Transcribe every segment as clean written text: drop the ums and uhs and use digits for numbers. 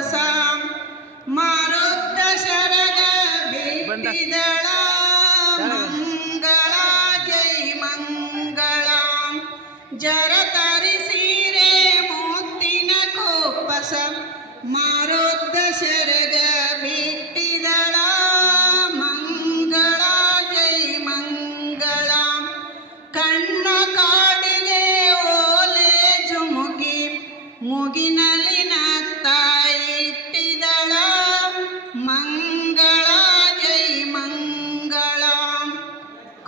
ಕೋಪಸ ಮಾರುತ್ತ ಶರಗ ಬಿಟ್ಟಿದಳ ಮಂಗಳ ಜೈ ಮಂಗಳ ಜರ ತರಿಸಿರೆ ಮುತ್ತಿನ ಕೋಪಸ ಮಾರುತ್ತ ಶರಗ ಬಿಟ್ಟಿದಳ ಮಂಗಳ ಜೈ ಮಂಗಳ ಕಣ್ಣ ಕಾಡಿಗೆ ಓಲೆ ಜುಮುಗಿ ಮುಗಿನಲ್ಲಿ ನತ್ತ ಇಟ್ಟಿದಳ ಮಂಗಳ ಜೈ ಮಂಗಳ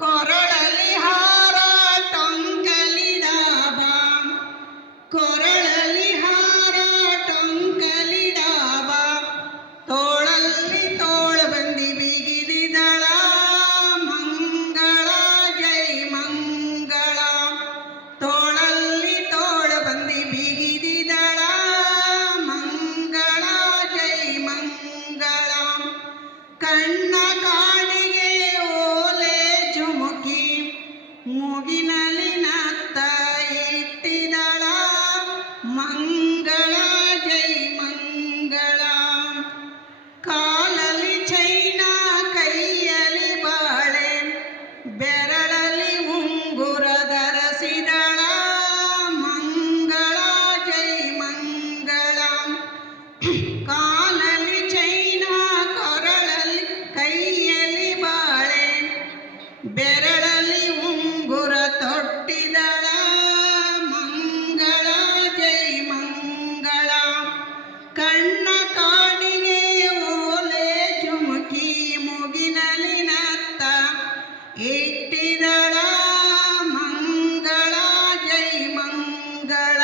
ಕೊರಳಲಿ ಹಾರ ಟೊಂಕಲಿಡಾಬ ಕೊರಳಲಿ ಹಾರ ಟೊಂಕಲಿಡಾಬ ತೋಳಲ್ಲಿ ತೋಳು ಬಂದಿ ಬಿಗಿದಿದಳ ಮಂಗಳ ಜೈ ಮಂಗಳ ತೋಳಲ್ಲಿ ತೋಳು ಬಂದಿ ಬಿಗಿದಿದಳ ಮಂಗಳ ಜೈ ಮಂಗಳ ಕಣ್ಣ ಕಾಡಿಗೆ ಓಲೆ ಜುಮುಕಿ ಮುಗಿನಲ್ಲಿ ನತ್ತ ಇಟ್ಟಿದಳ ಮಂಗಳ ಜೈ ಮಂಗಳ ಕಾಲಲ್ಲಿ ಚೈನ ಕೈಯಲ್ಲಿ ಬಾಳೆ ಬೆರಳಲ್ಲಿ ಉಂಗುರ ಧರಿಸಿದಳ ಮಂಗಳ ಜೈ ಮಂಗಳ ಕಾಲಲ್ಲಿ ಚೈನ ಕೊರಳಲ್ಲಿ ಕೈಯಲ್ಲಿ ಬಾಳೆ ಬೆರಳಲ್ಲಿ ಉಂಗುರ ತೊಟ್ಟಿದಳ ಮಂಗಳ ಜೈ ಮಂಗಳ ಕಣ್ಣ ಕಾಡಿಗೆ ಓಲೆ ಜುಮುಕಿ ಮುಗಿನಲ್ಲಿ ನತ್ತ ಇಟ್ಟಿದಳ ಮಂಗಳ ಜೈ ಮಂಗಳ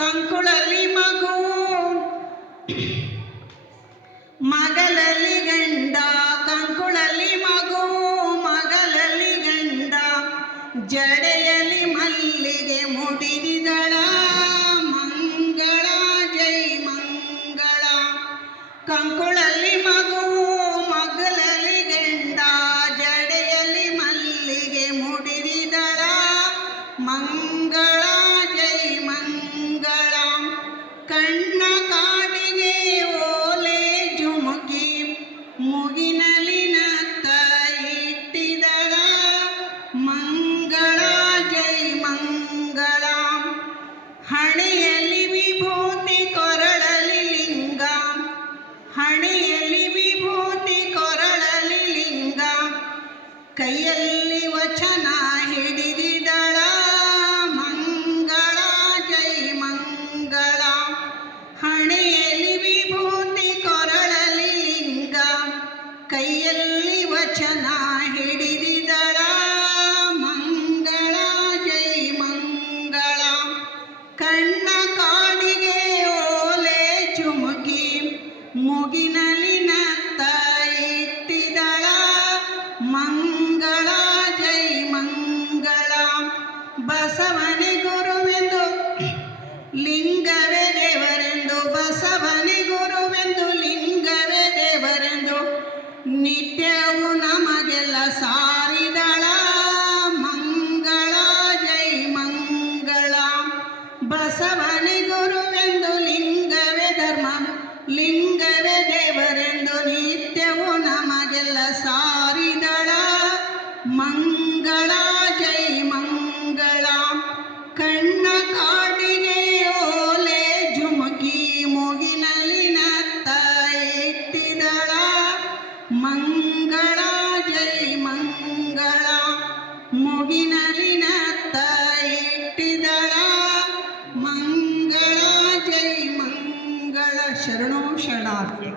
ಕಂಕುಳಲ್ಲಿ ಮಗು ಮಗಲಲ್ಲಿ ಗಂಡ ಕಂಕುಳಲ್ಲಿ ಮಗು ಮಗಲಲ್ಲಿ ಗಂಡ ಜಡೆಯಲ್ಲಿ ಮಲ್ಲಿಗೆ ಮುಡಿದಿದಳ ಮಂಗಳ ಜೈ ಮಂಗಳ ಕಂಕುಳಲ್ಲಿ ಮಗು ಮಗಲಲ್ಲಿ ಗಂಡ ಜಡೆಯಲ್ಲಿ ಮಲ್ಲಿಗೆ ಮುಡಿದಿದಳ ಮಂಗಳ ಜೈ ಮಂಗಳ ಕಣ್ಣ ಕಾಡಿಗೆ ಓಲೆ ಜುಮುಕಿ ಮುಗಿನಲ್ಲಿ ನತ್ತ ಇಟ್ಟಿದಳ ಮಂಗಳ ಜೈ ಮಂಗಳ ಹಣೆಯಲ್ಲಿ ವಿಭೂತಿ ಕೊರಳಲ್ಲಿ ಲಿಂಗ ಹಣೆಯಲ್ಲಿ ವಿಭೂತಿ ಕೊರಳಲ್ಲಿ ಲಿಂಗ ಕೈಯಲ್ಲಿ ವಚನ ಹಿಡಿದಿದಳ ಮಂಗಳ ಜೈ ಮಂಗಳ ಹಣೆಯಲ್ಲಿ ವಿಭೂತಿ ಕೊರಳಲ್ಲಿ ಲಿಂಗ ಕೈಯಲ್ಲಿ ವಚನ ಹಿಡಿದಿದಳ ಮಂಗಳ ಜೈ ಮಂಗಳ ಕಣ್ಣ ಕಾಡಿಗೆ ಓಲೆ ಚುಮುಕಿ ಮುಗಿನಲ್ಲಿ ನತ್ತ ಇಟ್ಟಿದಳ ಮಂಗಳ ಜೈ ಮಂಗಳ ಬಸವನೇ ಗುರುವೆಂದು ಲಿಂಗವೇ ದೇವರೆಂದು ಬಸವನೇ ಗುರುವೆಂದು ಲಿಂಗವೇ ದೇವರೆಂದು ನಿತ್ಯವೂ ನಮಗೆಲ್ಲ ಸಾರಿದಳ ಮಂಗಳ ಜೈ ಮಂಗಳ ಬಸವನೇ ಗುರುವೆಂದು ಲಿಂಗವೇ ಧರ್ಮ ಲಿಂಗವೇ ದೇವರೆಂದು ನಿತ್ಯವೂ ನಮಗೆಲ್ಲ ಸಾರಿದಳ ಮಂಗಳ ಜೈ ಮಂಗಳ ಕಣ್ಣ ಕಾಡಿಗೆ ಓಲೆ ಜುಮುಕಿ ಮುಗಿನಲ್ಲಿ ನತ್ತ ಇಟ್ಟಿದಳ ಮಂಗಳ ಜೈ ಮಂಗಳ ಮುಗಿನಲ್ಲಿ ನತ್ತ ಇಟ್ಟಿದಳ ಮಂಗಳ ಜೈ ಮಂಗಳ ಶರಣೋ ಶರಣಾರ್ಥಿ.